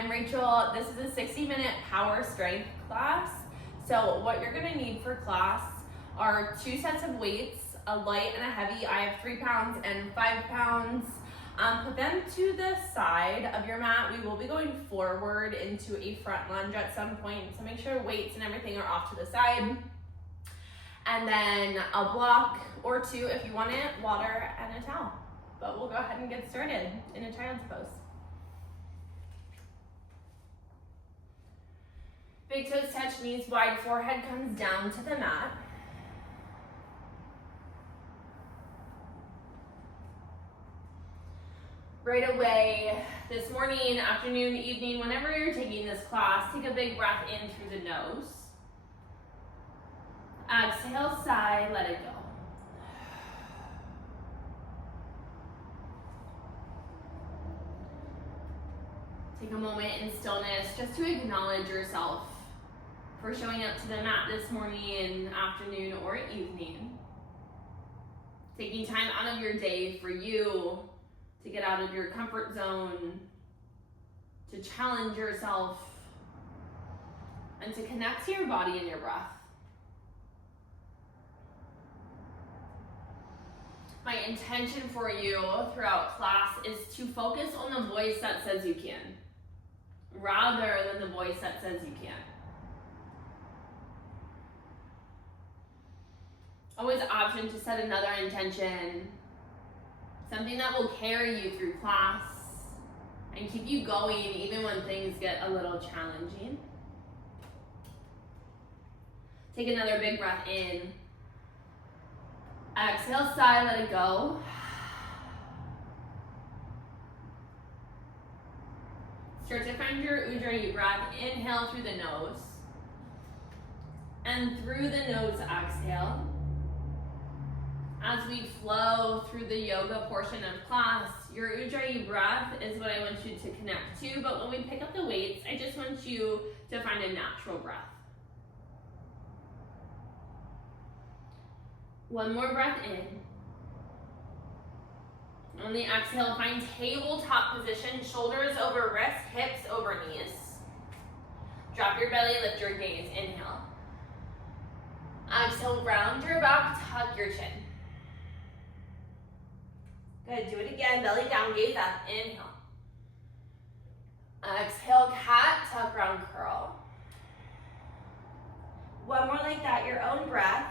I'm Rachel. This is a 60-minute power strength class. So what you're gonna need for class are 2 sets of weights, a light and a heavy. I have 3 pounds and 5 pounds. Put them to the side of your mat. We will be going forward into a front lunge at some point, so make sure weights and everything are off to the side. And then a block or 2 if you want it, water and a towel. But we'll go ahead and get started in a child's pose. Big toes touch, knees wide, forehead comes down to the mat. Right away, this morning, afternoon, evening, whenever you're taking this class, take a big breath in through the nose. Exhale, sigh, let it go. Take a moment in stillness just to acknowledge yourself for showing up to the mat this morning, afternoon, or evening. Taking time out of your day for you to get out of your comfort zone, to challenge yourself, and to connect to your body and your breath. My intention for you throughout class is to focus on the voice that says you can, rather than the voice that says you can't. Always option to set another intention, something that will carry you through class and keep you going even when things get a little challenging. Take another big breath in. Exhale, sigh, let it go. Start to find your Ujjayi breath. Inhale through the nose. And through the nose, exhale. As we flow through the yoga portion of class, your Ujjayi breath is what I want you to connect to, but when we pick up the weights, I just want you to find a natural breath. One more breath in. On the exhale, find tabletop position, shoulders over wrists, hips over knees. Drop your belly, lift your gaze, inhale. Exhale, round your back, tuck your chin. Good, do it again, belly down, gaze up, inhale. Exhale, cat, tuck, round, curl. One more like that, your own breath.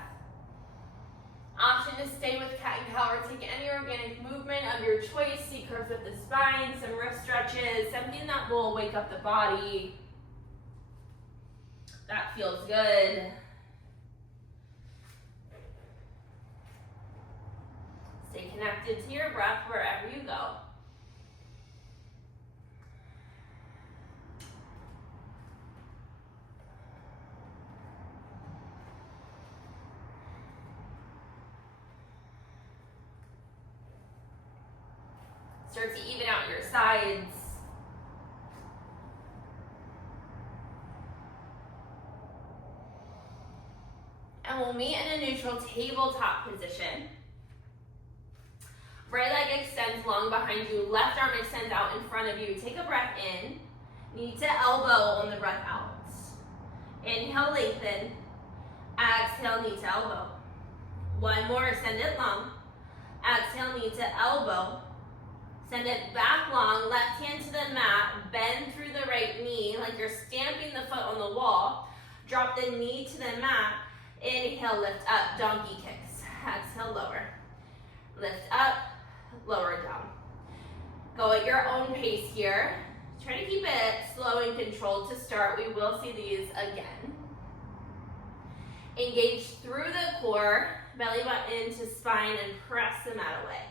Option to stay with cat and cow or take any organic movement of your choice. See curves with the spine, some wrist stretches, something that will wake up the body. That feels good. Stay connected to your breath wherever you go. Start to even out your sides. And we'll meet in a neutral tabletop position. Right leg extends long behind you. Left arm extends out in front of you. Take a breath in. Knee to elbow on the breath out. Inhale, lengthen. Exhale, knee to elbow. One more, extend it long. Exhale, knee to elbow. Send it back long, left hand to the mat, bend through the right knee like you're stamping the foot on the wall. Drop the knee to the mat. Inhale, lift up, donkey kicks. Exhale, lower. Lift up, lower down. Go at your own pace here. Try to keep it slow and controlled to start. We will see these again. Engage through the core, belly button to spine, and press the mat away.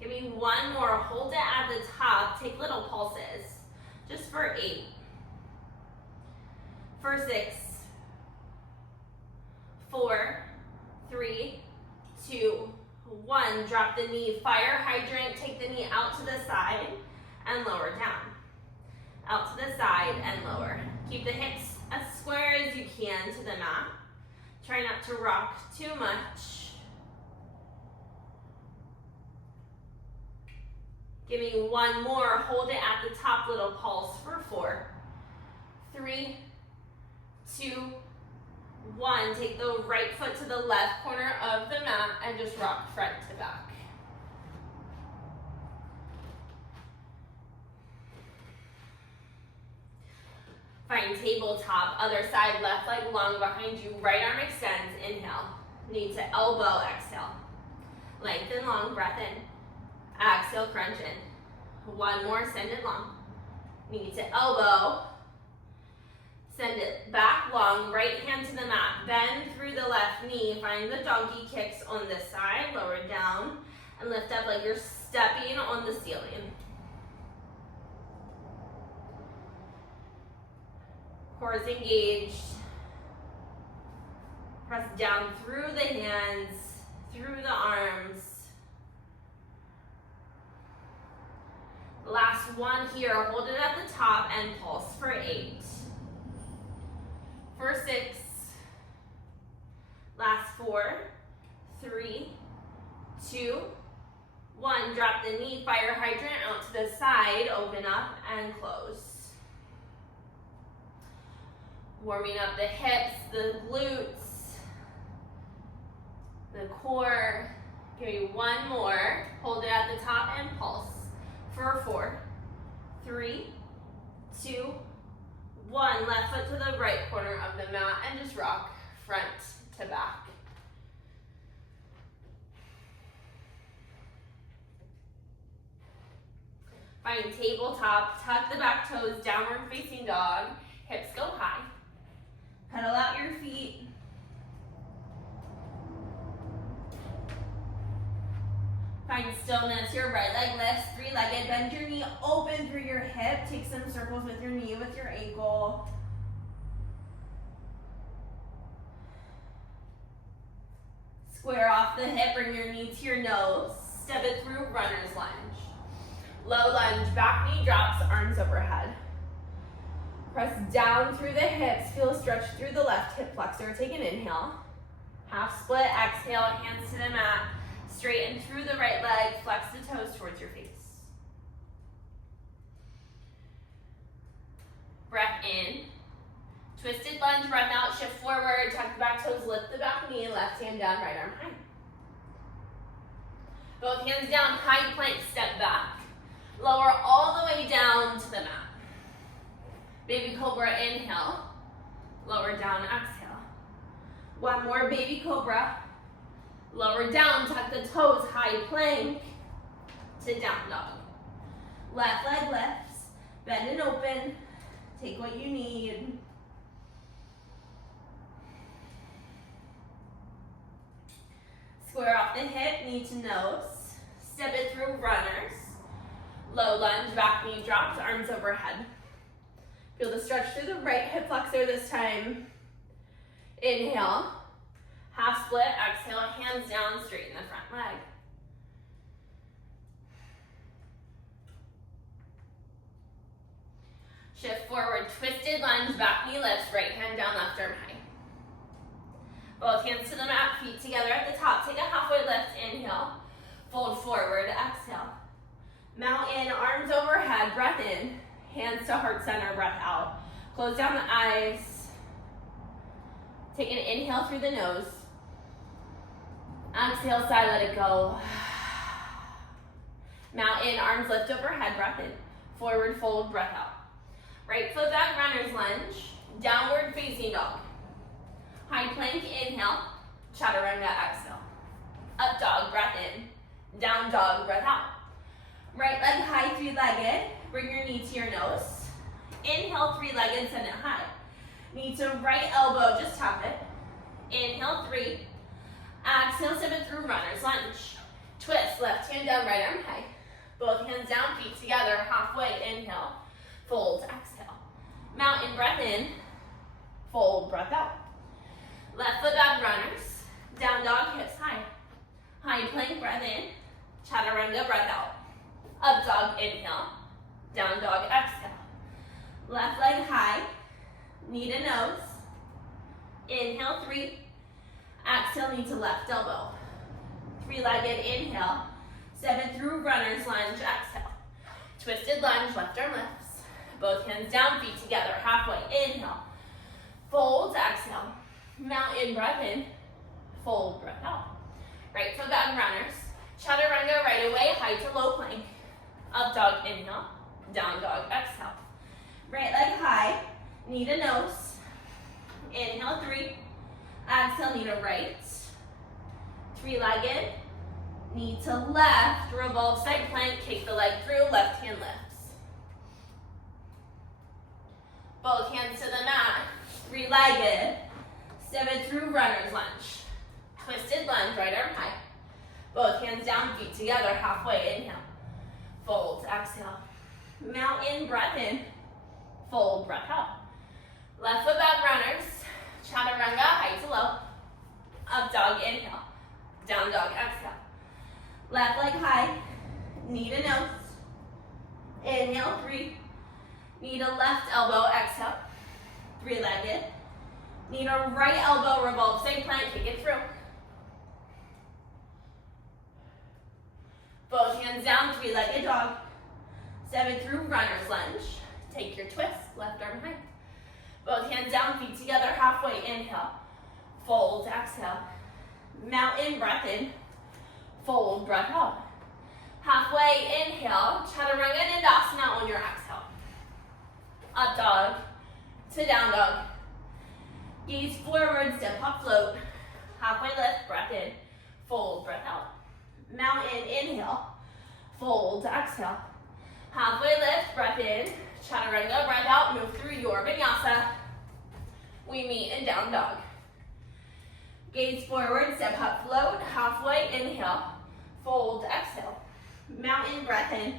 Give me one more, hold it at the top, take little pulses, just for 8, for 6, 4, 3, 2, 1, drop the knee, fire hydrant, take the knee out to the side and lower down, out to the side and lower. Keep the hips as square as you can to the mat, try not to rock too much. Give me one more. Hold it at the top, little pulse for 4, 3, 2, 1. Take the right foot to the left corner of the mat and just rock front to back. Find tabletop, other side, left leg long behind you, right arm extends, inhale. Knee to elbow, exhale. Lengthen long, breath in. Exhale, crunch in. One more, send it long. Knee to elbow. Send it back long, right hand to the mat. Bend through the left knee. Find the donkey kicks on this side, lower down, and lift up like you're stepping on the ceiling. Core is engaged. Press down through the hands, through the arms. Last one here, hold it at the top and pulse for 8. For 6. Last 4, 3, 2, 1. Drop the knee, fire hydrant out to the side, open up and close. Warming up the hips, the glutes, the core. Give me one more. Hold it at the top and pulse for 4, 3, 2, 1. Left foot to the right corner of the mat and just rock front to back. Find tabletop, tuck the back toes, downward facing dog, hips go high. Pedal out your feet. Find stillness, your right leg lifts, 3-legged, bend your knee open through your hip, take some circles with your knee, with your ankle. Square off the hip, bring your knee to your nose, step it through, runner's lunge. Low lunge, back knee drops, arms overhead. Press down through the hips, feel a stretch through the left hip flexor. Take an inhale. Half split, exhale, hands to the mat. Straighten through the right leg, flex the toes towards your face. Breath in. Twisted lunge, breath out, shift forward, tuck the back toes, lift the back knee, left hand down, right arm high. Both hands down, high plank, step back. Lower all the way down to the mat. Baby cobra, inhale. Lower down, exhale. One more, baby cobra. Lower down, tuck the toes, high plank to down dog. Left leg lifts, bend and open. Take what you need. Square off the hip, knee to nose. Step it through, runners. Low lunge, back knee drops, arms overhead. Feel the stretch through the right hip flexor this time. Inhale. Half split, exhale, hands down, straighten the front leg. Shift forward, twisted lunge, back knee lifts, right hand down, left arm high. Both hands to the mat, feet together at the top. Take a halfway lift, inhale. Fold forward, exhale. Mountain, arms overhead, breath in. Hands to heart center, breath out. Close down the eyes. Take an inhale through the nose. Exhale, sigh, let it go. Mountain, arms lift overhead, breath in. Forward fold, breath out. Right foot back, runner's lunge. Downward facing dog. High plank, inhale. Chaturanga, exhale. Up dog, breath in. Down dog, breath out. Right leg high, 3-legged. Bring your knee to your nose. Inhale, 3-legged, send it high. Knee to right elbow, just tap it. Inhale, 3. Exhale, step it through, runner's lunge. Twist, left hand down, right arm high. Both hands down, feet together, halfway, inhale. Fold, exhale. Mountain, breath in. Fold, breath out. Left foot back, runners. Down dog, hips high. High plank, breath in. Chaturanga, breath out. Up dog, inhale. Down dog, exhale. Left leg high. Knee to nose. Inhale, 3. Exhale, knee to left elbow. 3-legged, inhale. Step it through, runner's lunge, exhale. Twisted lunge, left arm lifts. Both hands down, feet together, halfway. Inhale. Fold, exhale. Mountain breath in. Fold, breath out. Right foot back, runners. Chaturanga right away, high to low plank. Up dog, inhale. Down dog, exhale. Right leg high, knee to nose. Inhale, 3. Exhale, knee to right. 3-legged. Knee to left, revolve side plank, kick the leg through, left hand lifts. Both hands to the mat, 3-legged. Step it through, runner's lunge. Twisted lunge, right arm high. Both hands down, feet together, halfway, inhale. Fold, exhale. Mountain breath in, fold, breath out. Left foot back, runners. Chaturanga, high to low. Up dog, inhale. Down dog, exhale. Left leg high, knee to nose. Inhale, 3. Knee to left elbow, exhale. 3-legged. Knee to right elbow, revolve side plank, kick it through. Both hands down, 3-legged dog. Step it through, runner's lunge. Take your twist, left arm high. Both hands down, feet together, halfway, inhale. Fold, exhale. Mountain breath in. Fold, breath out. Halfway, inhale, Chaturanga Dandasana on your exhale. Up dog to down dog. Gaze forward, step up, float. Halfway lift, breath in. Fold, breath out. Mountain, inhale. Fold, exhale. Halfway lift, breath in. Chaturanga, breath out, move through your vinyasa. We meet in down dog. Gaze forward, step up, float. Halfway, inhale. Fold, exhale. Mountain breath in.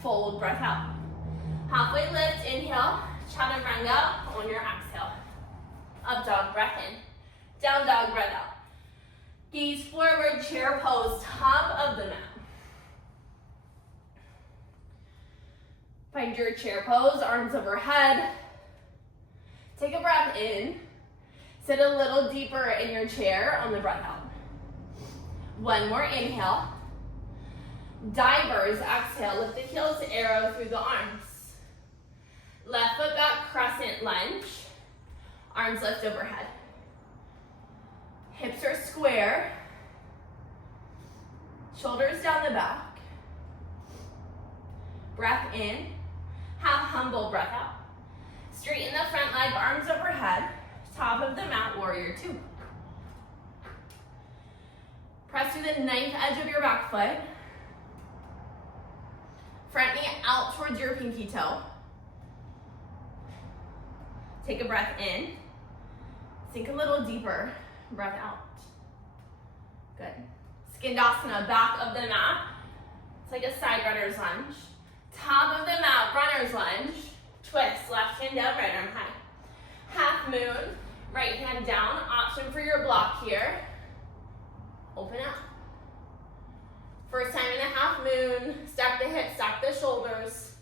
Fold, breath out. Halfway lift, inhale. Chaturanga on your exhale. Up dog, breath in. Down dog, breath out. Gaze forward, chair pose, top of the mat. Find your chair pose, arms overhead. Take a breath in. Sit a little deeper in your chair on the breath out. One more inhale. Divers, exhale, lift the heels, arrow through the arms. Left foot back, crescent lunge. Arms lift overhead. Hips are square. Shoulders down the back. Breath in. Half humble, breath out. Straighten the front leg, arms overhead. Top of the mat, warrior 2. Press through the ninth edge of your back foot. Front knee out towards your pinky toe. Take a breath in. Sink a little deeper. Breath out. Good. Skandasana, back of the mat. It's like a side runner's lunge. Top of the mat, runner's lunge. Twist, left hand down, right arm high. Half moon, right hand down. Option for your block here. Open up. First time in a half moon. Stack the hips, stack the shoulders.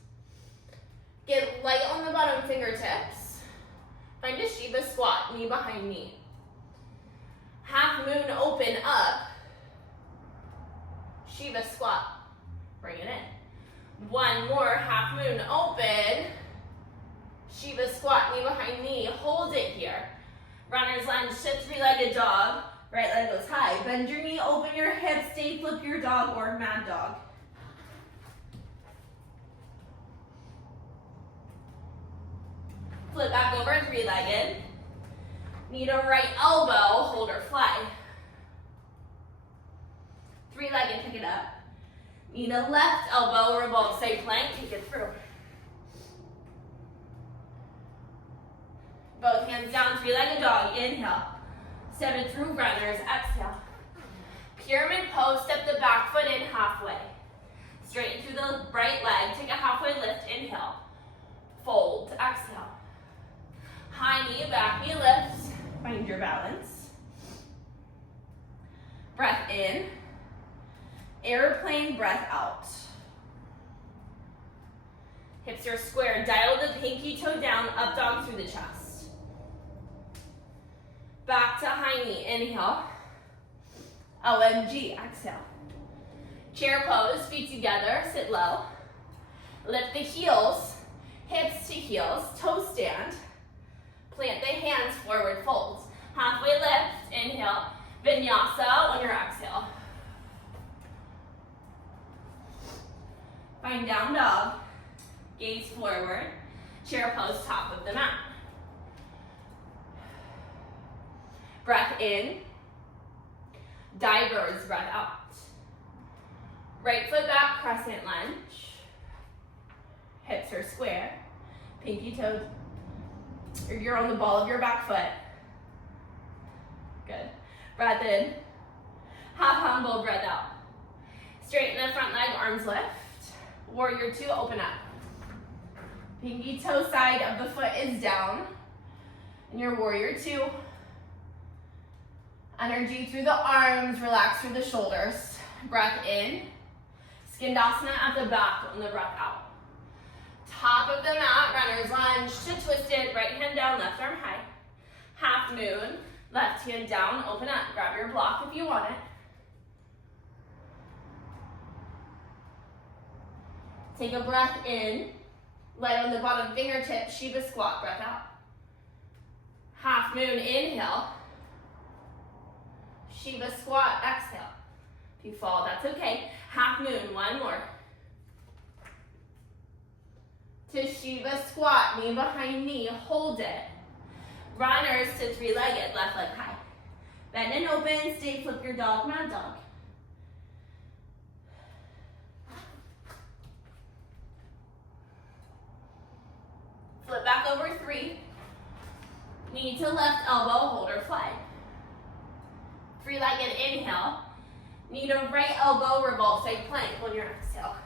Get light on the bottom fingertips. Find a Shiva squat, knee behind knee. Half moon, open up. Shiva squat. Bring it in. One more, half moon, open. Shiva squat, knee behind knee. Hold it here. Runner's lunge to 3-legged dog. Right leg goes high. Bend your knee, open your hips, stay flip your dog or mad dog. Flip back over, 3-legged. Knee to right elbow, hold or fly. 3-legged, pick it up. Knee to left elbow, revolve side plank, kick it through. Both hands down, 3-legged dog, inhale. Step it through, runners, exhale. Pyramid pose, step the back foot in halfway. Straighten through the right leg, take a halfway lift, inhale. Fold, exhale. High knee, back knee lifts. Find your balance. Breath in. Airplane breath out. Hips are square. Dial the pinky toe down, up dog through the chest. Back to high knee, inhale. OMG, exhale. Chair pose, feet together, sit low. Lift the heels, hips to heels, toe stand. Plant the hands, forward folds. Halfway lift, inhale, vinyasa on your exhale. Find down dog, gaze forward, chair pose, top of the mat. Breath in, divers, breath out. Right foot back, crescent lunge. Hips are square, pinky toe, or you're on the ball of your back foot. Good. Breath in, half humble, breath out. Straighten the front leg, arms lift. Warrior two, open up. Pinky toe side of the foot is down. And your warrior two. Energy through the arms, relax through the shoulders. Breath in. Skandasana at the back on the breath out. Top of the mat, runner's lunge to twisted, right hand down, left arm high. Half moon, left hand down, open up. Grab your block if you want it. Take a breath in, light on the bottom fingertips, Shiva squat, breath out. Half moon, inhale. Shiva squat, exhale. If you fall, that's okay. Half moon, one more. To Shiva squat, knee behind knee, hold it. Runners to three-legged, left leg high. Bend and open, stay, flip your dog, mad dog. Flip back over three. Knee to left elbow, hold or fly. Three-legged inhale. Knee to right elbow, revolve side plank on your exhale.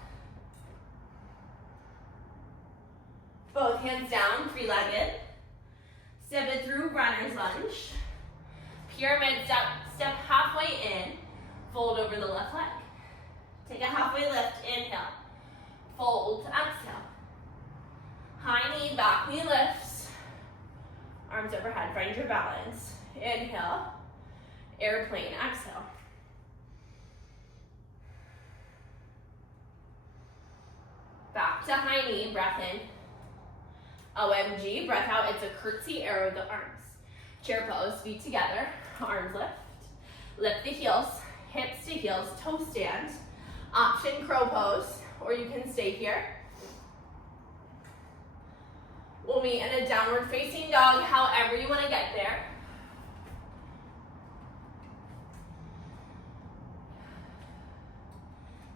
Both hands down, three-legged. Step it through, runner's lunge. Pyramid step, step halfway in, fold over the left leg. Take a halfway lift, inhale. Fold, exhale. High knee, back knee lifts. Arms overhead, find your balance. Inhale, airplane, exhale. Back to high knee, breath in. OMG, breath out, it's a curtsy, arrow the arms. Chair pose, feet together, arms lift. Lift the heels, hips to heels, toe stand. Option crow pose, or you can stay here. We'll meet in a downward facing dog, however you want to get there.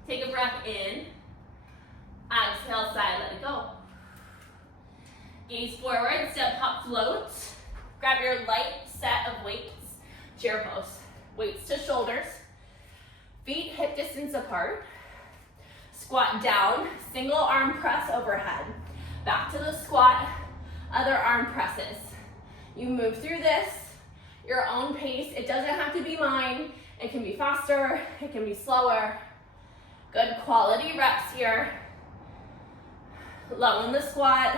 Take a breath in. Exhale, side, let it go. Gaze forward, step, hop, float. Grab your light set of weights. Chair pose. Weights to shoulders. Feet hip distance apart. Squat down, single arm press overhead. Back to the squat, other arm presses. You move through this, your own pace. It doesn't have to be mine. It can be faster, it can be slower. Good quality reps here. Low in the squat.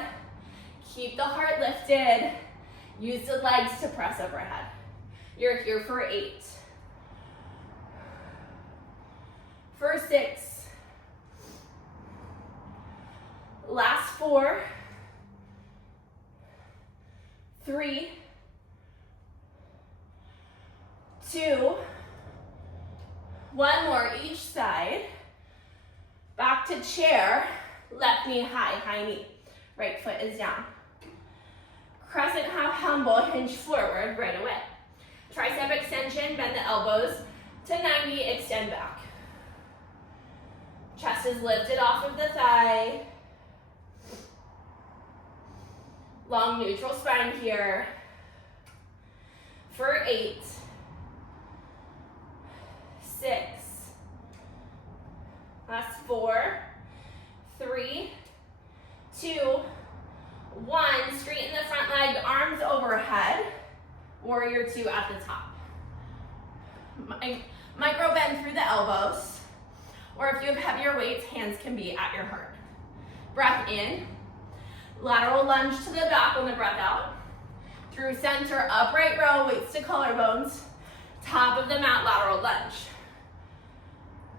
Keep the heart lifted. Use the legs to press overhead. You're here for 8. For 6. Last 4. 3. 2. One more each side. Back to chair. Left knee high, high knee. Right foot is down. Crescent half humble, hinge forward right away. Tricep extension, bend the elbows to 90, extend back. Chest is lifted off of the thigh. Long neutral spine here. For 8. 6. Last 4. 3, 2, 1. Straighten the front leg, arms overhead. Warrior 2 at the top. Micro bend through the elbows. Or if you have heavier weights, hands can be at your heart. Breath in. Lateral lunge to the back on the breath out. Through center, upright row, weights to collarbones. Top of the mat, lateral lunge.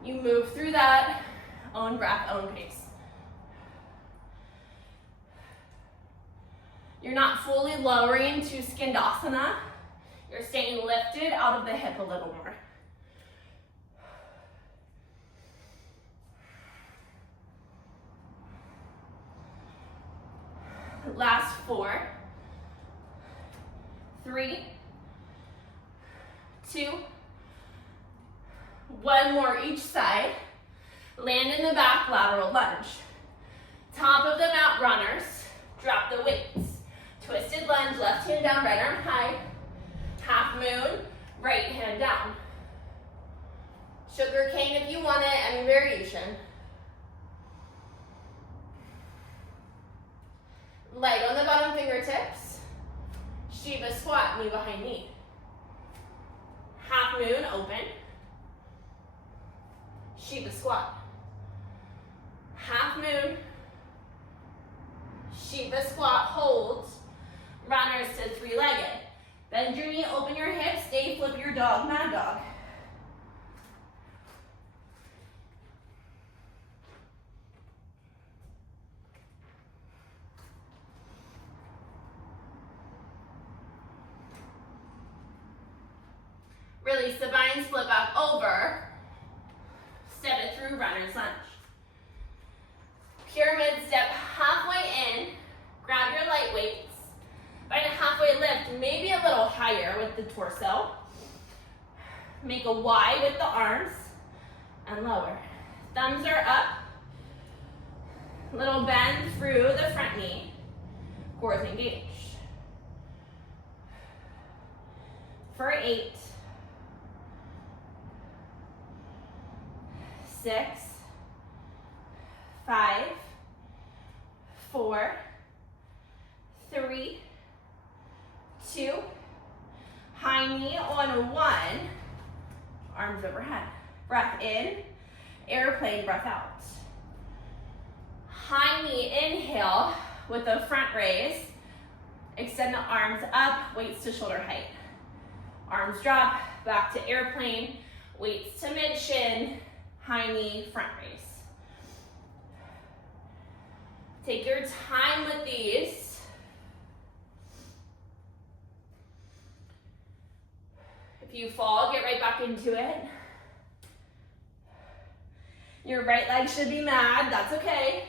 You move through that. Own breath, own pace. You're not fully lowering to Skandasana. You're staying lifted out of the hip a little more. Last 4, 3, 2, 1 more each side. Land in the back, lateral lunge. Top of the mat, runners. Drop the weights. Twisted lunge, left hand down, right arm high. Half moon, right hand down. Sugar cane if you want it, any variation. Light on the bottom fingertips. Shiva squat, knee behind knee. Half moon, open. Shiva squat. Half moon. Shiva squat, holds. Runners to 3-legged. Bend your knee, open your hips, stay, flip your dog, mad dog. Release the bind, flip back over. Step it through, runner's lunge. Pyramid step halfway in. Grab your light weights. Find a halfway lift, maybe a little higher with the torso. Make a Y with the arms and lower. Thumbs are up. Little bend through the front knee. Cores engaged. For 8, 6, 5, 4, 3, 2, high knee on 1, arms overhead. Breath in, airplane, breath out. High knee, inhale with the front raise. Extend the arms up, weights to shoulder height. Arms drop, back to airplane, weights to mid shin, high knee, front raise. Take your time with these. If you fall, get right back into it. Your right leg should be mad, that's okay.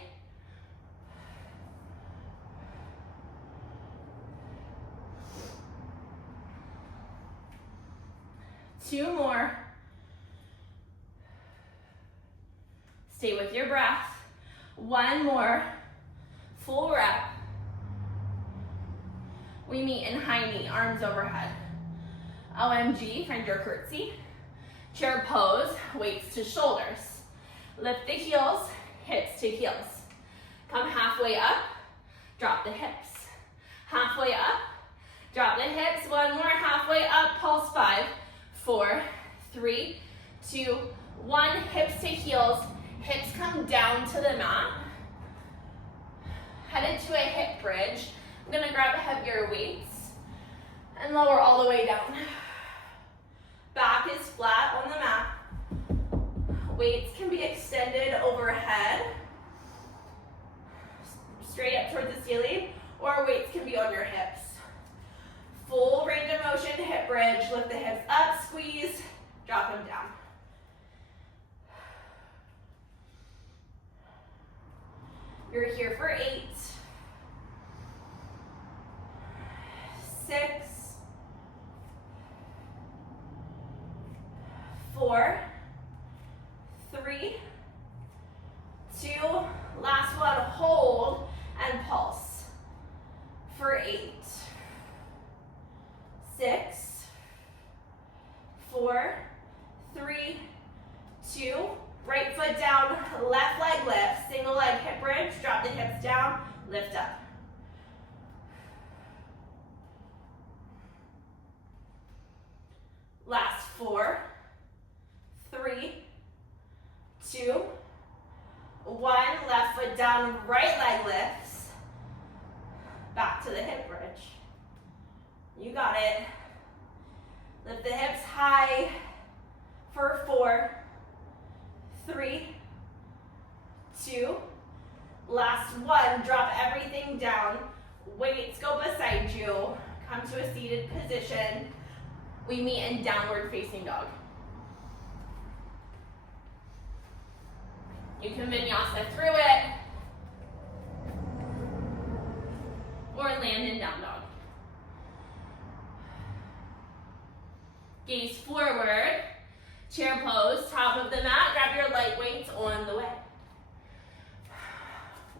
Two more. Stay with your breath. One more. Full rep. We meet in high knee, arms overhead. OMG, find your curtsy. Chair pose, weights to shoulders. Lift the heels, hips to heels. Come halfway up, drop the hips. Halfway up, drop the hips. One more, halfway up, pulse 5, 4, 3, 2, 1. Hips to heels, hips come down to the mat. Headed to a hip bridge. I'm gonna grab heavier weights and lower all the way down. Back is flat on the mat. Weights can be extended overhead, straight up towards the ceiling, or weights can be on your hips. Full range of motion, hip bridge, lift the hips up, squeeze, drop them down. You're here for 8, 6, 4, 3, 2, last one, hold and pulse. For 8, 6, 4, 3, 2, right foot down, left leg lift, single leg hip bridge, drop the hips down, lift up. Last 4, 3, 2, 1, left foot down, right leg lifts, back to the hip bridge. You got it. Lift the hips high for 4, 3, 2, last 1, drop everything down, Weights go beside you. Come to a seated position. We meet in downward facing dog. You can vinyasa through it or land in down dog. Gaze forward, chair pose, top of the mat, grab your light weights on the way.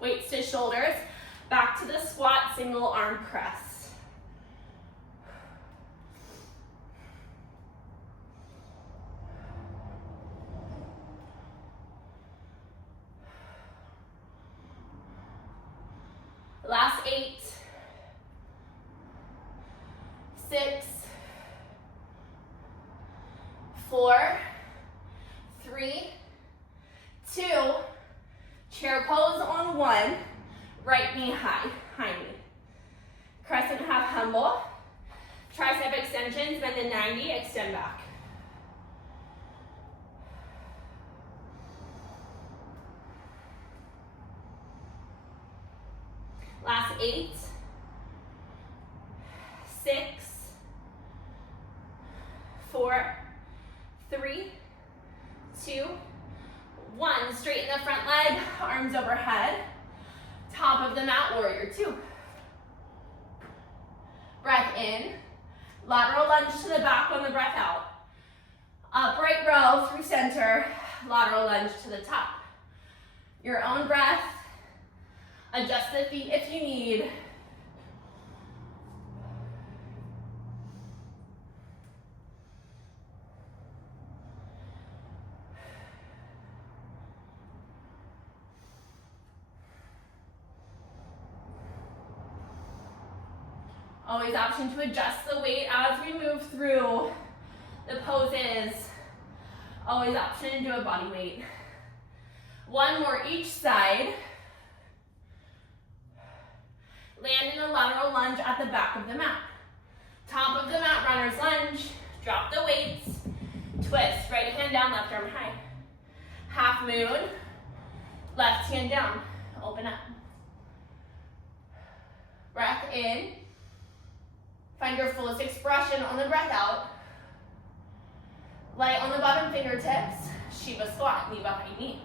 Weights to shoulders, back to the squat, single arm press. Last 8, 6, 4, 3, 2, chair pose on 1, right knee high, high knee. Crescent half humble, tricep extensions, bend to 90, extend back. Last 8, 6, 4, 3, 2, 1. Straighten the front leg, arms overhead. Top of the mat, warrior 2. Breath in, lateral lunge to the back on the breath out. Upright row through center, lateral lunge to the top. Your own breath. Adjust the feet if you need. Always option to adjust the weight as we move through the poses. Always option to do a body weight. 1 more each side. Land in a lateral lunge at the back of the mat. Top of the mat, runner's lunge. Drop the weights. Twist, right hand down, left arm high. Half moon, left hand down. Open up. Breath in. Find your fullest expression on the breath out. Light on the bottom fingertips. Shiva squat, knee behind knee.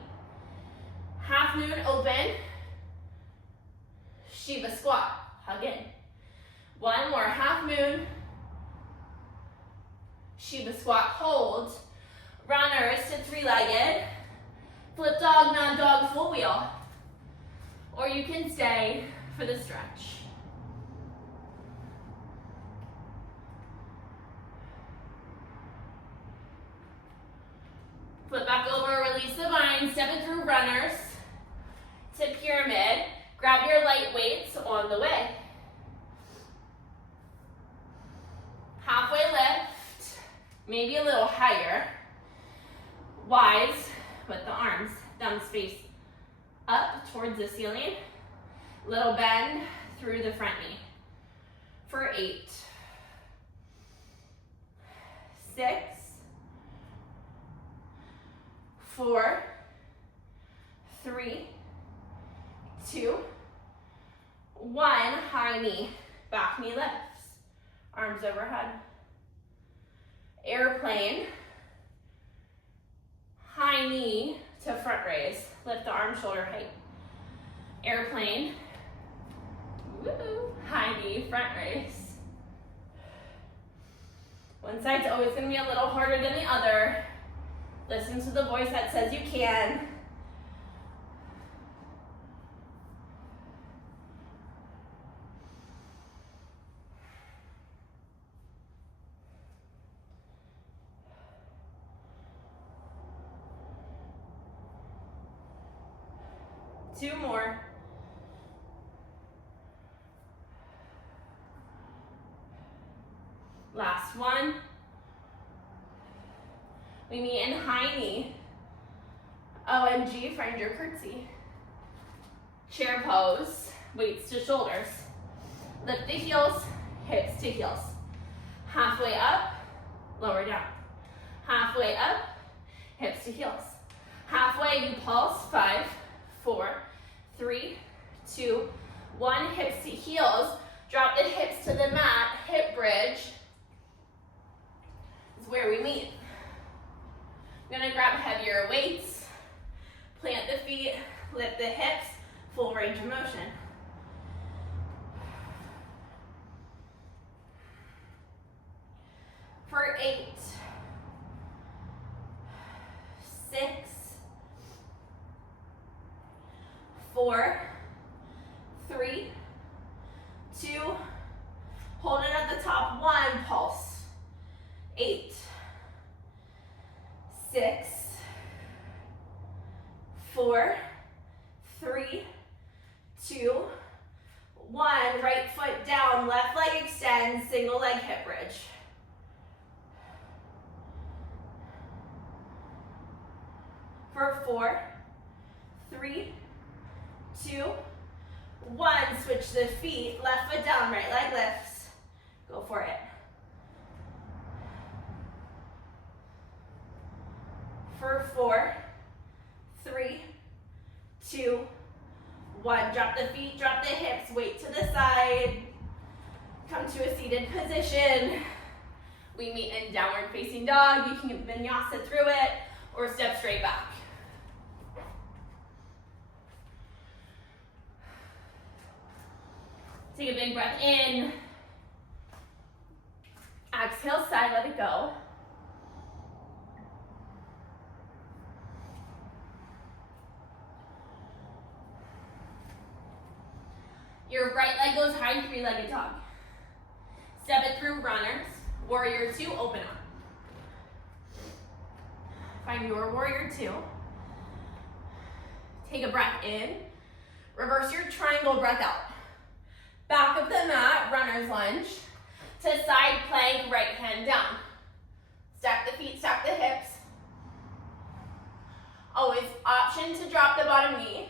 Half moon, open. Shiva squat, hug in. 1 more, half moon. Shiva squat, hold. Runners to 3-legged. Flip dog, non-dog, full wheel. Or you can stay for the stretch. Flip back over, release the vine, step it through runners to pyramid. Grab your light weights on the way. Halfway lift, maybe a little higher. Wise with the arms, thumbs face up towards the ceiling. Little bend through the front knee. For 8, 6, 4, 3, 2, 1, high knee, back knee lifts, arms overhead. Airplane, high knee to front raise, lift the arm shoulder height. Airplane, woo, high knee, front raise. One side's always gonna be a little harder than the other. Listen to the voice that says you can. Two more. Last one. We meet in high knee. OMG, find your curtsy. Chair pose, weights to shoulders. Lift the heels, hips to heels. Halfway up, lower down. Halfway up, hips to heels. Halfway, you pulse, 5, 4, 3, 2, 1, hips to heels. Drop the hips to the mat, hip bridge is where we meet. I'm gonna grab heavier weights, plant the feet, lift the hips, full range of motion. For 8, 6, 4, 3, 2, hold it at the top, 1, pulse. 8, 6, 4, 3, 2, 1. Right foot down, left leg extends, single leg hip bridge. For 4, 3, 2, 1. Switch the feet, left foot down, right leg lifts. Go for it. For 4, 3, 2, 1. Drop the feet, drop the hips, weight to the side. Come to a seated position. We meet in downward facing dog. You can vinyasa through it or step straight back. Take a big breath in. Exhale, side, let it go. Your right leg goes high in three-legged dog. Step it through runners. Warrior 2, open arm. Find your warrior 2. Take a breath in. Reverse your triangle breath out. Back of the mat, runner's lunge. To side plank, right hand down. Stack the feet, stack the hips. Always option to drop the bottom knee.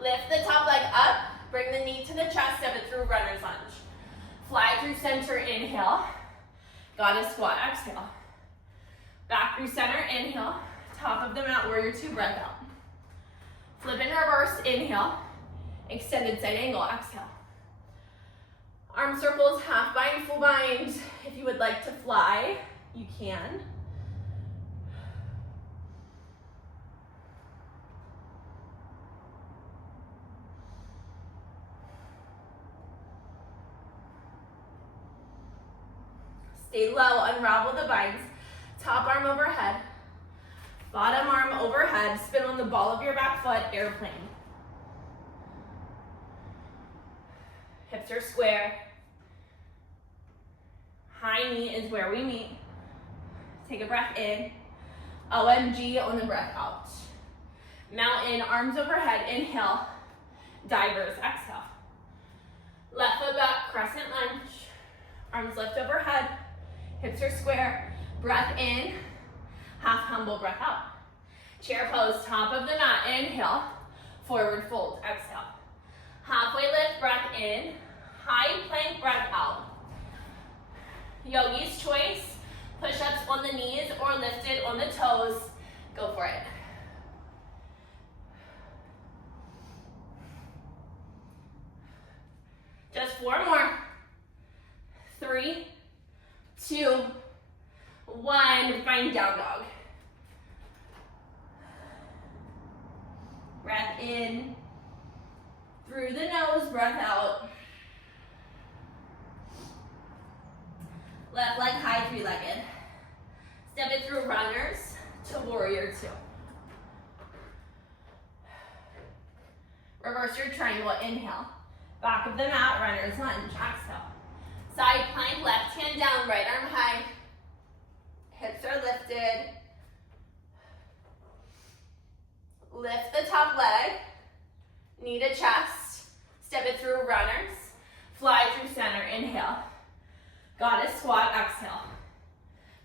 Lift the top leg up, bring the knee to the chest, step it through runner's lunge. Fly through center, inhale. Goddess squat, exhale. Back through center, inhale. Top of the mat, warrior 2, breath out. Flip and reverse, inhale. Extended side angle, exhale. Arm circles, half bind, full bind. If you would like to fly, you can. Stay low, unravel the binds. Top arm overhead. Bottom arm overhead. Spin on the ball of your back foot, airplane. Hips are square. High knee is where we meet. Take a breath in. OMG on the breath out. Mountain, arms overhead, inhale. Divers, exhale. Left foot back, crescent lunge. Arms lift overhead. Hips are square. Breath in. Half humble breath out. Chair pose, top of the mat, inhale. Forward fold, exhale. Halfway lift, breath in. High plank, breath out. Yogi's choice. Push-ups on the knees or lifted on the toes. Go for it. Just 4 more. 3, 2, 1. Find down dog. Breath in. Through the nose, breath out. Left leg high, three-legged. Step it through runners to warrior 2. Reverse your triangle, inhale. Back of the mat, runner's lunge, exhale. Side plank, left hand down, right arm high. Hips are lifted. Lift the top leg, knee to chest. Step it through runners. Fly through center, inhale. Goddess squat, exhale.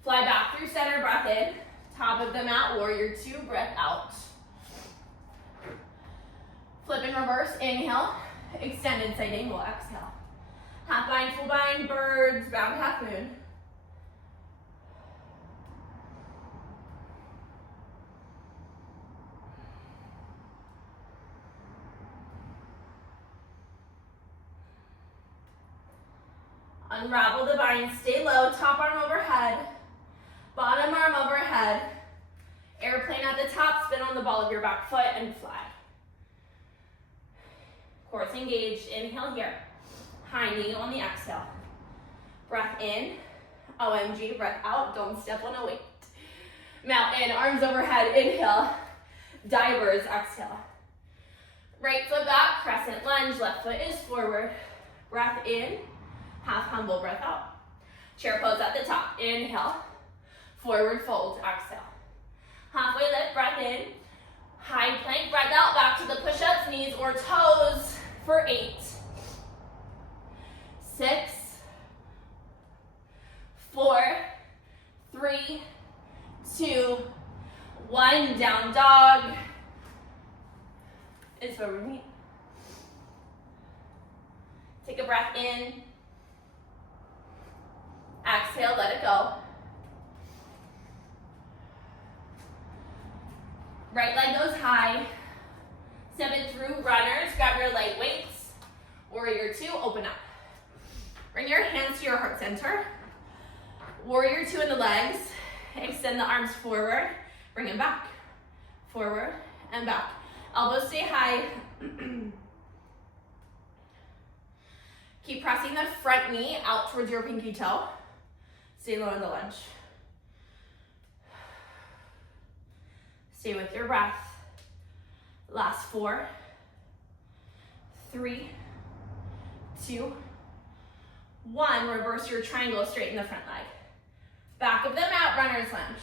Fly back through center, breath in. Top of the mat, warrior 2, breath out. Flip and reverse, inhale. Extended side angle, exhale. Half bind, full bind, birds, round half moon. Unravel the bind, stay low, top arm overhead, bottom arm overhead, airplane at the top, spin on the ball of your back foot and fly. Core engaged, inhale here, high knee on the exhale. Breath in, OMG, breath out, don't step on a weight. Mountain, arms overhead, inhale, divers, exhale. Right foot back, crescent lunge, left foot is forward. Breath in, half humble, breath out. Chair pose at the top, inhale, forward fold, exhale. Halfway lift, breath in, high plank, breath out, back to the push-ups, knees or toes for 8, 6, 4, 3, 2, 1, down dog is where we meet. Take a breath in, exhale, let it go. Right leg goes high, step it through, runners, grab your light weights, warrior 2, open up. Bring your hands to your heart center, warrior 2 in the legs, extend the arms forward, bring them back, forward and back. Elbows stay high. Keep pressing the front knee out towards your pinky toe. Stay low in the lunge. Stay with your breath. Last 4, 3, 2, 1. Reverse your triangle, straighten the front leg. Back of the mat, runner's lunge.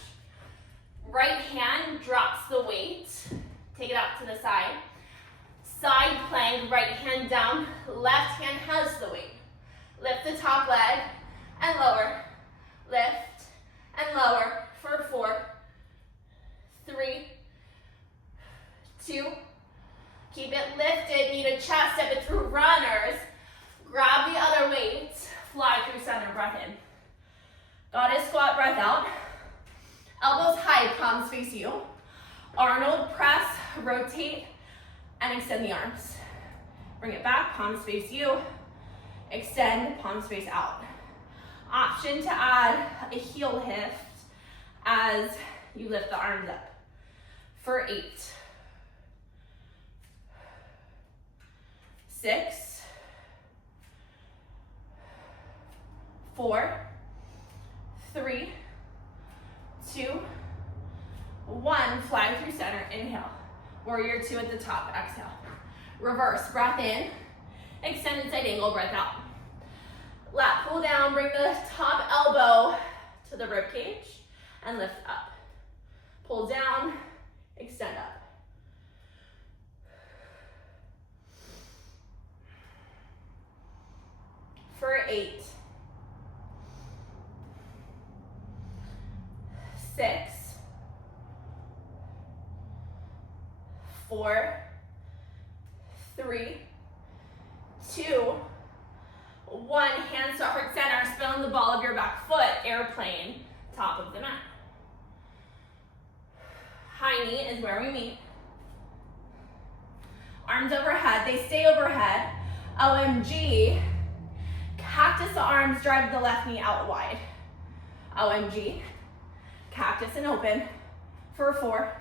Right hand drops the weight. Take it out to the side. Side plank, right hand down, left hand has the weight. Lift the top leg and lower. Lift and lower for 4, 3, 2. Keep it lifted, knee to chest, step it through, runners. Grab the other weight, fly through center, breath in. Goddess squat, breath out. Elbows high, palms face you. Arnold press, rotate, and extend the arms. Bring it back, palms face you. Extend, palms face out. Option to add a heel lift as you lift the arms up. For 8, 6, 4, 3, 2, 1. Fly through center, inhale. Warrior 2 at the top, exhale. Reverse, breath in, extended side angle, breath out. Lat pull down, bring the top elbow to the rib cage and lift up. Pull down, extend up. For 8, 6, 4, 3, 2, 1. Hands to heart center, spin on the ball of your back foot, airplane, top of the mat. High knee is where we meet. Arms overhead, they stay overhead. OMG, cactus the arms, drive the left knee out wide. OMG, cactus and open for 4,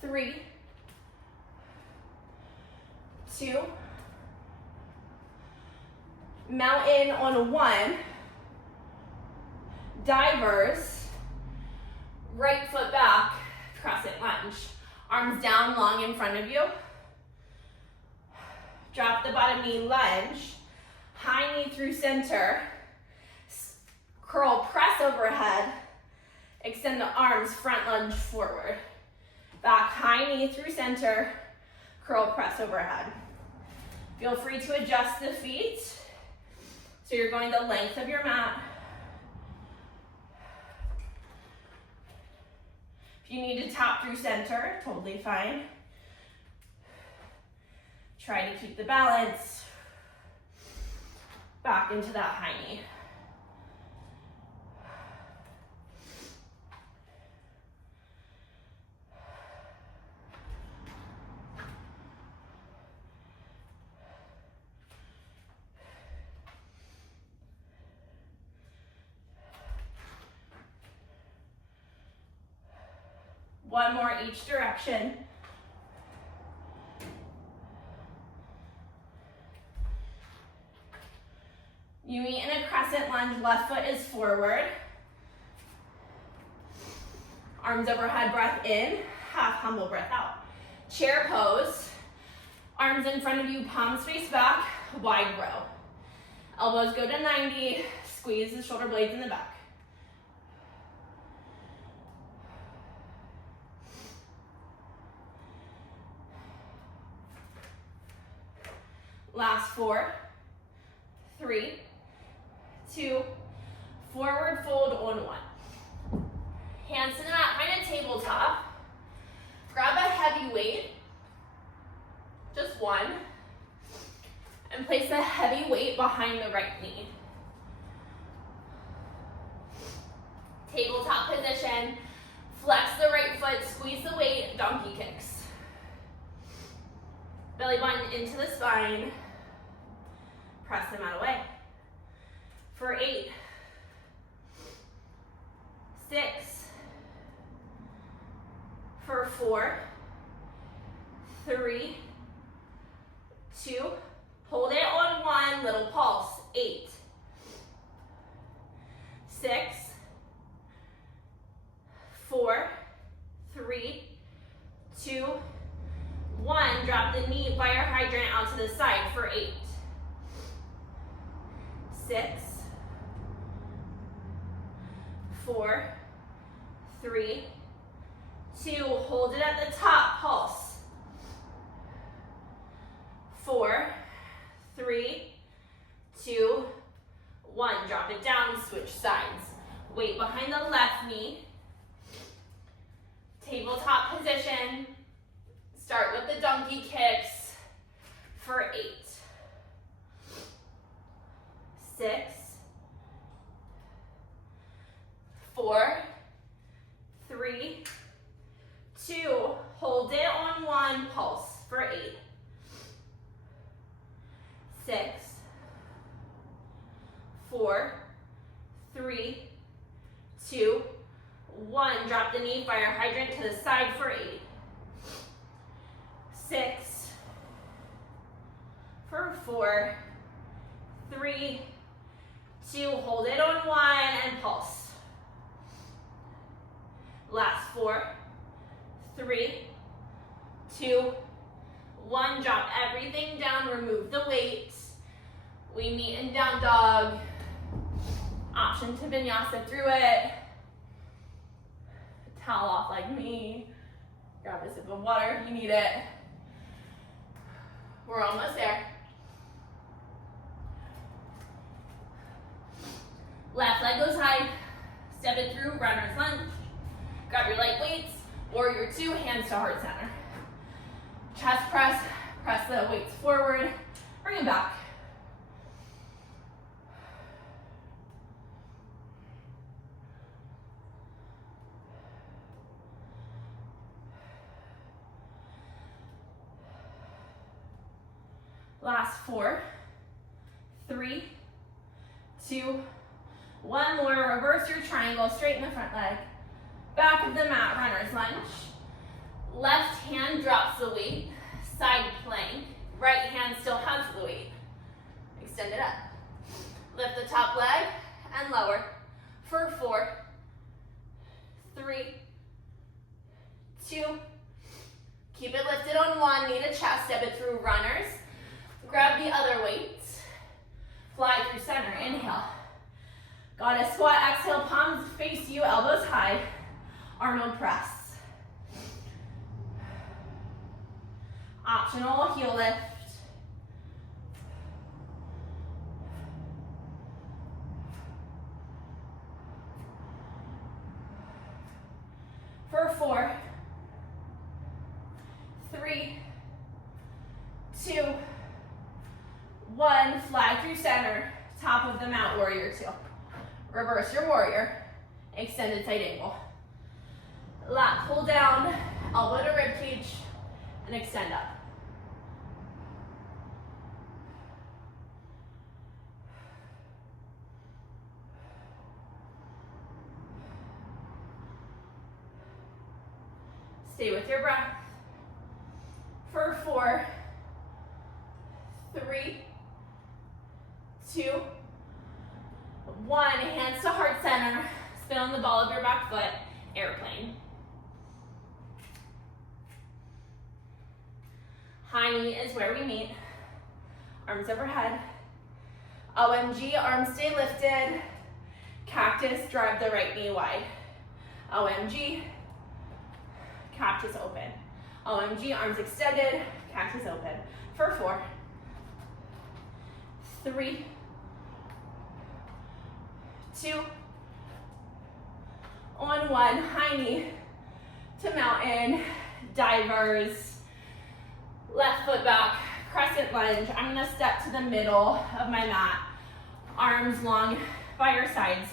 3, 2, mountain on 1, divers, right foot back, crescent lunge. Arms down long in front of you. Drop the bottom knee, lunge. High knee through center. Curl, press overhead. Extend the arms, front lunge forward. Back, high knee through center. Curl, press overhead. Feel free to adjust the feet. So you're going the length of your mat. If you need to tap through center, totally fine. Try to keep the balance. Back into that high knee. One more each direction. You meet in a crescent lunge, left foot is forward. Arms overhead, breath in, half humble breath out. Chair pose, arms in front of you, palms face back, wide row. Elbows go to 90, squeeze the shoulder blades in the back. Last 4, 3, 2, forward fold on 1. Hands to the mat, find a tabletop. Grab a heavy weight, just one, and place the heavy weight behind the right knee. Tabletop position, flex the right foot, squeeze the weight, donkey kicks. Belly button into the spine, press the mat away. For 8, 6, for 4, 3, 2, hold it on 1, little pulse, 8, 6, 4, 3, 2, 1, drop the knee, fire hydrant out to the side for 8, 6, 4, 3, 2, hold it at the top, pulse. 4, 3, 2, 1, drop it down, switch sides. Weight behind the left knee. Tabletop position. Start with the donkey kicks for 8, 6, 4, 3, 2, hold it on 1, pulse for 8, 6, 4, 3, 2, 1, drop the knee, fire hydrant to the side for 8, 6, for 4, 3, 2, hold it on 1 and pulse. Last 4, 3, 2, 1, drop everything down, remove the weights. We meet in down dog. Option to vinyasa through it. Towel off like me. Grab a sip of water if you need it. We're almost there. Left leg goes high. Step it through, runner's lunge. Grab your light weights, warrior 2, hands to heart center. Chest press, press the weights forward, bring them back. Last 4, 3, 2, 1 more. Reverse your triangle, straighten the front leg. Back of the mat, runner's lunge. Left hand drops the weight, side plank. Right hand still has the weight. Extend it up. Lift the top leg and lower for 4, 3, 2. Keep it lifted on 1, knee to chest, step it through runners. Grab the other weights. Fly through center, inhale. Goddess squat, exhale, palms face you, elbows high. Arnold press. Optional heel lift. For 4, 3, 2, 1, fly through center, top of the mat, warrior 2. Reverse your warrior, extended side angle. Lat pull down, elbow to rib cage, and extend up. Stay with your breath. For 4, 3, 2, 1. Hands to heart center. Spin on the ball of your back foot. Airplane. High knee is where we meet. Arms overhead. OMG, arms stay lifted. Cactus, drive the right knee wide. OMG, cactus open. OMG, arms extended, cactus open. For 4, 3, 2, on 1. High knee to mountain, divers. Left foot back, crescent lunge. I'm gonna step to the middle of my mat. Arms long by your sides.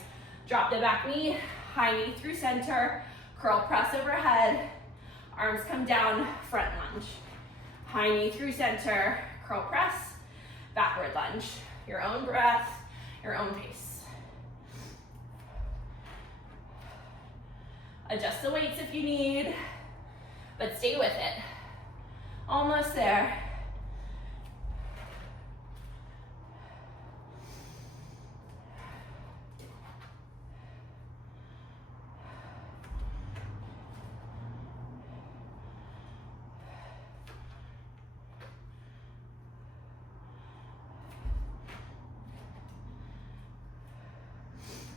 Drop the back knee, high knee through center, curl press overhead. Arms come down, front lunge. High knee through center, curl press, backward lunge. Your own breath, your own pace. Adjust the weights if you need, but stay with it. Almost there.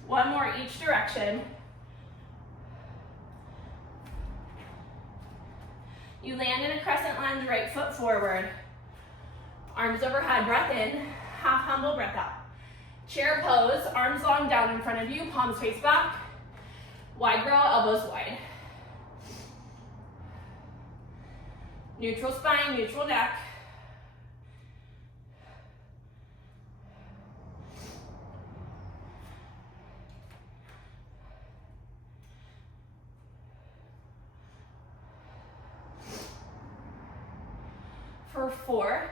One more each direction. You land in a crescent lunge, right foot forward. Arms overhead, breath in, half humble, breath out. Chair pose, arms long down in front of you, palms face back. Wide row, elbows wide. Neutral spine, neutral neck. For 4,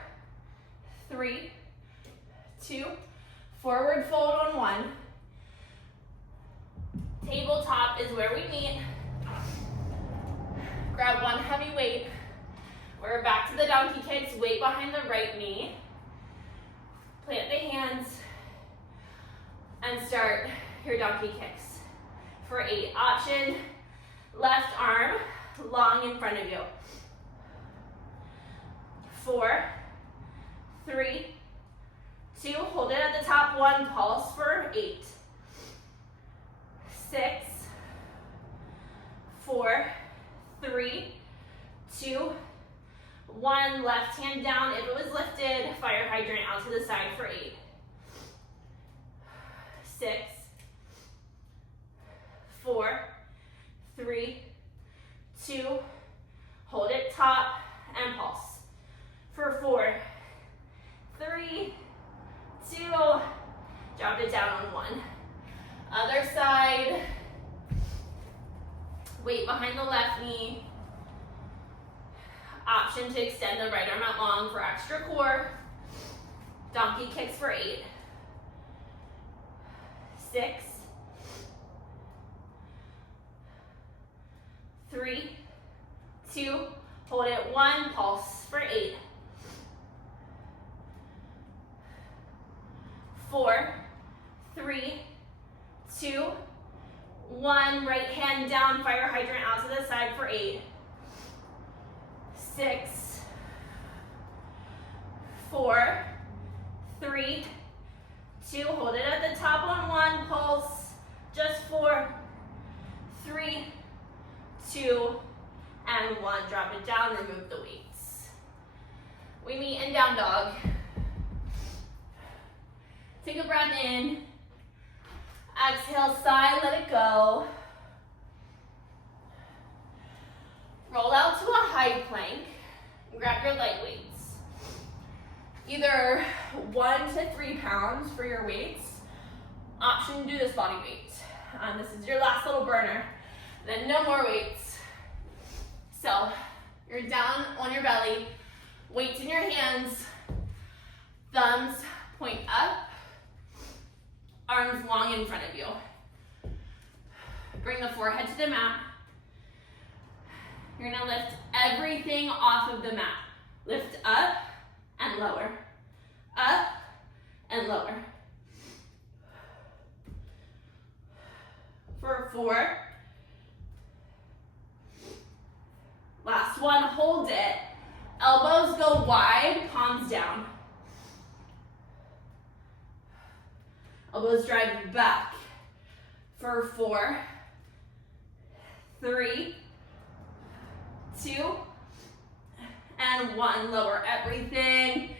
3, 2, forward fold on 1. Tabletop is where we meet. Grab one heavy weight. We're back to the donkey kicks, weight behind the right knee. Plant the hands and start your donkey kicks. For 8, option, left arm long in front of you. 4, 3, 2, hold it at the top, 1, pulse for 8, 6, 4, 3, 2, 1, left hand down. If it was lifted, fire hydrant out to the side for 8, 6, 4, 3, 2, hold it top and pulse. For 4, 3, 2, drop it down on 1. Other side, weight behind the left knee. Option to extend the right arm out long for extra core. Donkey kicks for 8, 6, 3, 2, hold it 1, pulse for 8, 4, 3, 2, 1, right hand down, fire hydrant out to the side for 8, 6, 4, 3, 2, hold it at the top on 1, pulse, just 4, 3, 2, and 1, drop it down, remove the weights. We meet in down dog. Take a breath in, exhale, sigh, let it go. Roll out to a high plank, grab your light weights. Either 1 to 3 pounds for your weights. Option to do this body weight. This is your last little burner, then no more weights. So you're down on your belly, weights in your hands, thumbs point up, arms long in front of you. Bring the forehead to the mat. You're gonna lift everything off of the mat. Lift up and lower. Up and lower. For 4. Last one, hold it. Elbows go wide, palms down. Elbows drive back. For 4, 3, 2, and 1. Lower everything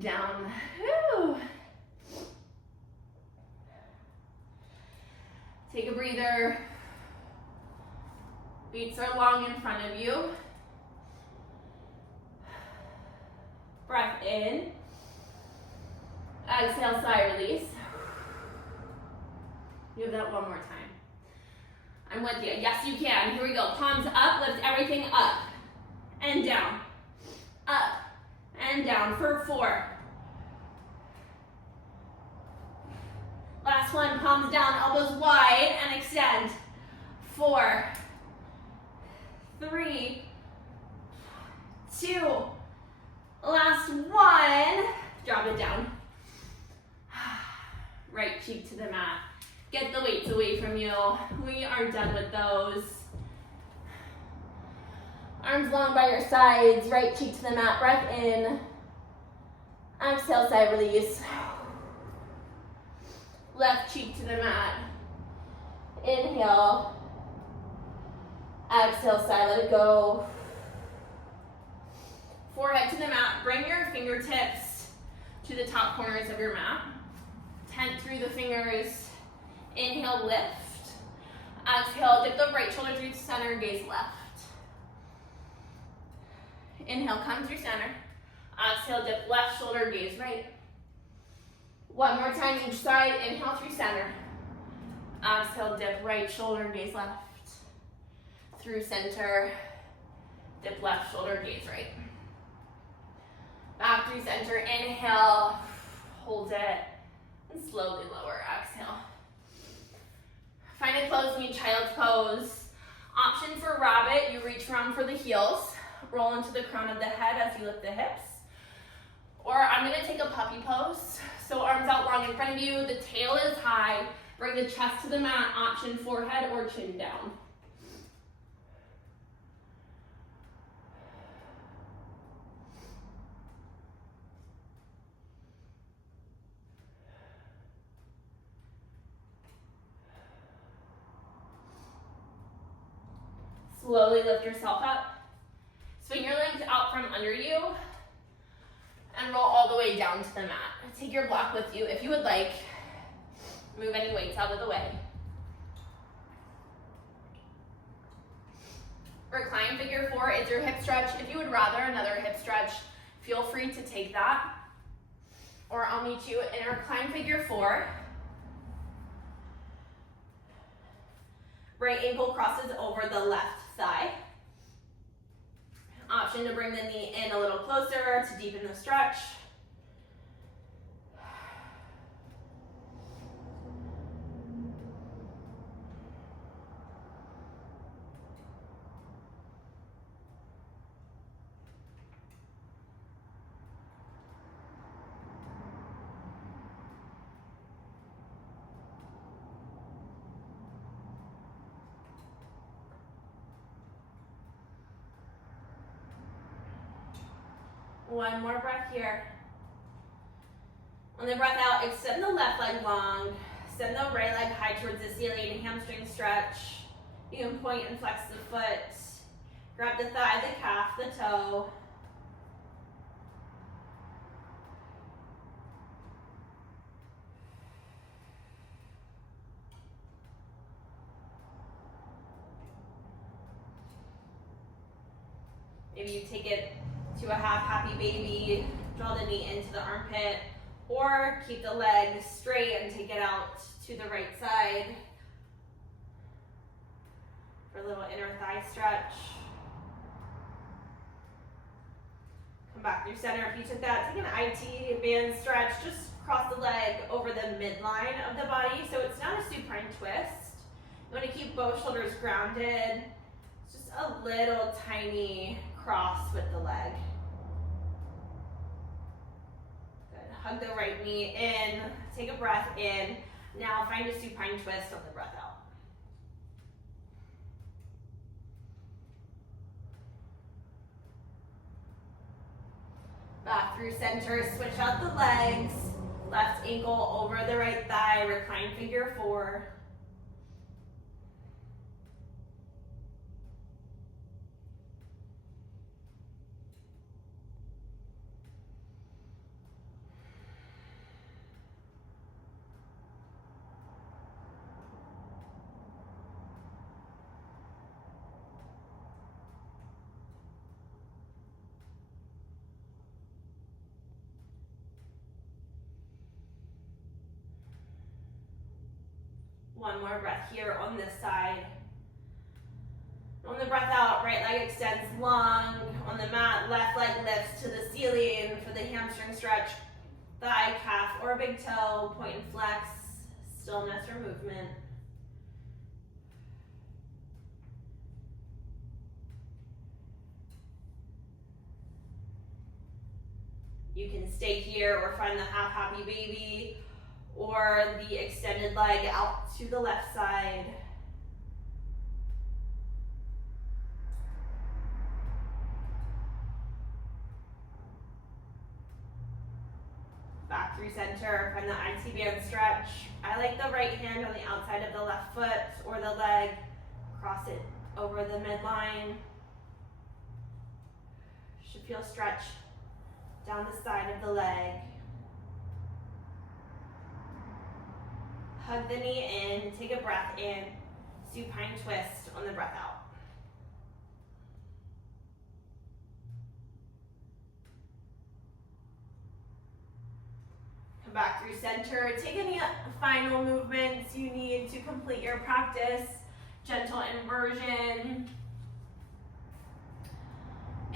down. Whew. Take a breather. Feet are long in front of you. Breath in. Exhale, sigh, release. You have that one more time. I'm with you. Yes, you can. Here we go. Palms up. Lift everything up and down. Up and down for 4. Last one. Palms down. Elbows wide and extend. 4, 3, 2. Last one. Drop it down. Right cheek to the mat. Get the weights away from you. We are done with those. Arms long by your sides. Right cheek to the mat. Breath in. Exhale, sigh, release. Left cheek to the mat. Inhale. Exhale, sigh, let it go. Forehead to the mat. Bring your fingertips to the top corners of your mat. Tent through the fingers. Inhale, lift. Exhale, dip the right shoulder through center, gaze left. Inhale, come through center. Exhale, dip left shoulder, gaze right. One more time each side. Inhale through center. Exhale, dip right shoulder, gaze left. Through center. Dip left shoulder, gaze right. Back through center. Inhale. Hold it. And slowly lower. Exhale. Find a closed knee child's pose. Option for rabbit, you reach around for the heels. Roll into the crown of the head as you lift the hips. Or I'm gonna take a puppy pose. So arms out long in front of you, the tail is high. Bring the chest to the mat, option forehead or chin down. Slowly lift yourself up. Swing your legs out from under you and roll all the way down to the mat. Take your block with you if you would like. Move any weights out of the way. Recline figure 4 is your hip stretch. If you would rather another hip stretch, feel free to take that. Or I'll meet you in recline figure 4. Right ankle crosses over the left thigh. Option to bring the knee in a little closer to deepen the stretch. One more breath here. On the breath out, extend the left leg long. Extend the right leg high towards the ceiling. Hamstring stretch. You can point and flex the foot. Grab the thigh, the calf, the toe. Maybe you take it to a half happy baby, draw the knee into the armpit, or keep the leg straight and take it out to the right side for a little inner thigh stretch. Come back through center. If you took that, take an IT band stretch. Just cross the leg over the midline of the body so it's not a supine twist. You want to keep both shoulders grounded. It's just a little tiny cross with the leg. Good. Hug the right knee in. Take a breath in. Now find a supine twist on the breath out. Back through center, switch out the legs. Left ankle over the right thigh, recline figure four. One more breath here on this side. On the breath out, right leg extends long. On the mat, left leg lifts to the ceiling for the hamstring stretch. Thigh, calf, or big toe, point and flex, stillness or movement. You can stay here or find the half happy baby or the extended leg out to the left side. Back through center, find the IT band stretch. I like the right hand on the outside of the left foot or the leg. Cross it over the midline. Should feel stretch down the side of the leg. Hug the knee in, take a breath in, supine twist on the breath out. Come back through center. Take any final movements you need to complete your practice. Gentle inversion,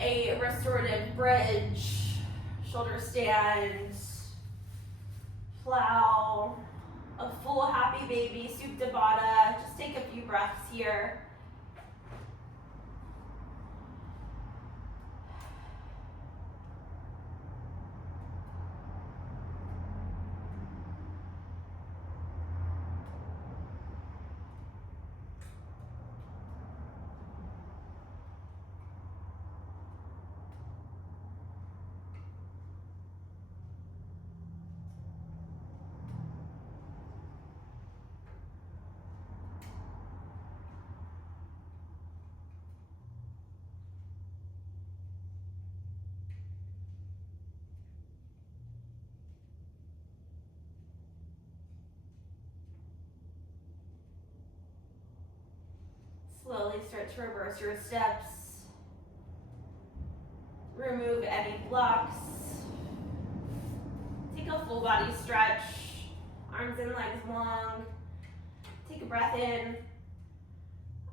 a restorative bridge, shoulder stand, plow, a full happy baby, Supta Baddha. Just take a few breaths here. Slowly start to reverse your steps. Remove any blocks. Take a full body stretch. Arms and legs long. Take a breath in.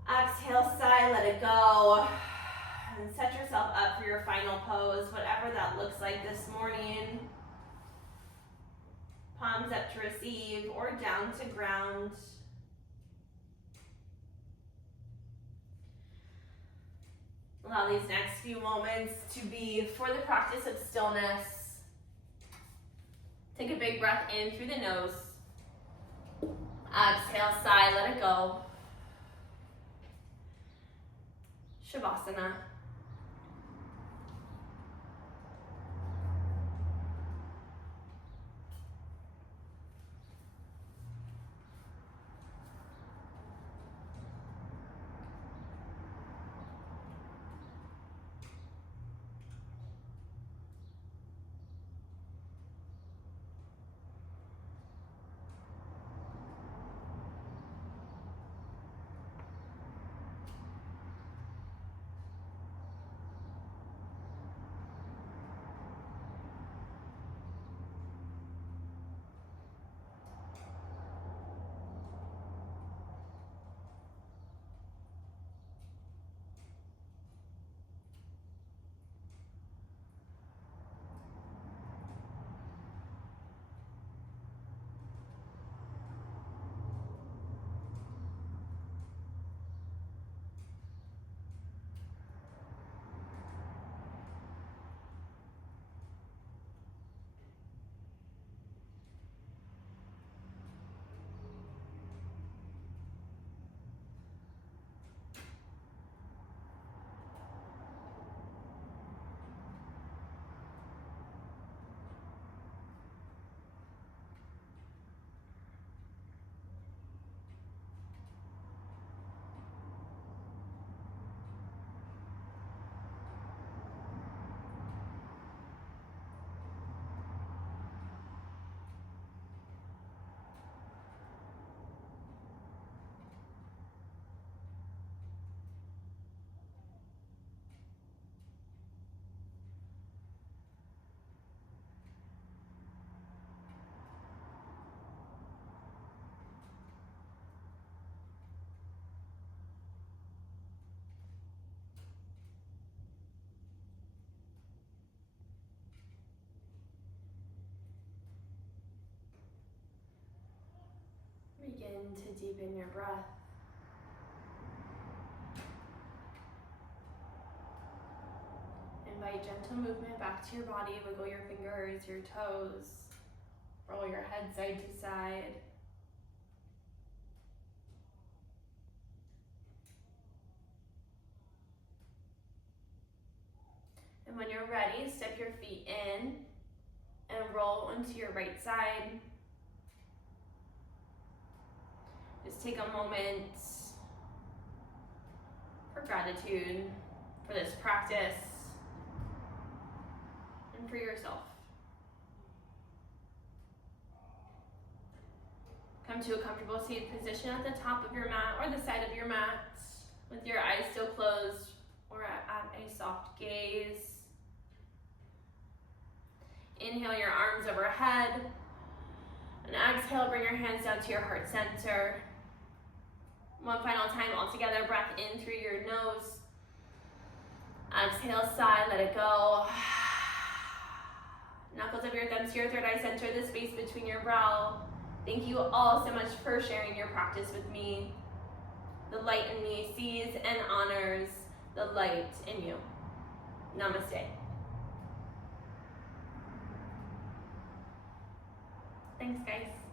Exhale, sigh, let it go. And set yourself up for your final pose, whatever that looks like this morning. Palms up to receive or down to ground. Allow these next few moments to be for the practice of stillness. Take a big breath in through the nose. Exhale, sigh, let it go. Shavasana. begin to deepen your breath. Invite gentle movement back to your body. Wiggle your fingers, your toes. Roll your head side to side. And when you're ready, step your feet in and roll onto your right side. Just take a moment for gratitude for this practice and for yourself. Come to a comfortable seated position at the top of your mat or the side of your mat with your eyes still closed or at a soft gaze. Inhale your arms overhead, and exhale, bring your hands down to your heart center. One final time all together, breath in through your nose. Exhale, sigh, let it go. Knuckles of your thumbs to your third eye center, the space between your brow. Thank you all so much for sharing your practice with me. The light in me sees and honors the light in you. Namaste. Thanks, guys.